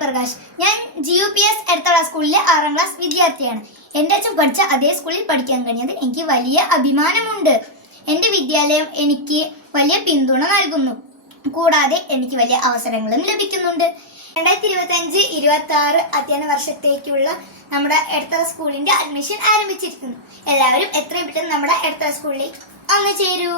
പ്രകാശ്. ഞാൻ GUPS എടത്തള സ്കൂളിലെ 6ാം class വിദ്യാർത്ഥിയാണ്. എൻ്റെ അച്ഛൻ പഠിച്ച അതേ സ്കൂളിൽ പഠിക്കാൻ കഴിഞ്ഞത് എനിക്ക് വലിയ അഭിമാനമുണ്ട്. എൻ്റെ വിദ്യാലയം എനിക്ക് വലിയ പിന്തുണ നൽകുന്നു. കൂടാതെ എനിക്ക് വലിയ അവസരങ്ങളും ലഭിക്കുന്നുണ്ട്. 2025-26 അധ്യയന വർഷത്തേക്കുള്ള നമ്മുടെ എടത്തള സ്കൂളിൻ്റെ അഡ്മിഷൻ ആരംഭിച്ചിരിക്കുന്നു. എല്ലാവരും എത്രയും പെട്ടെന്ന് നമ്മുടെ എടത്തള സ്കൂളിലേക്ക് വന്നു ചേരൂ.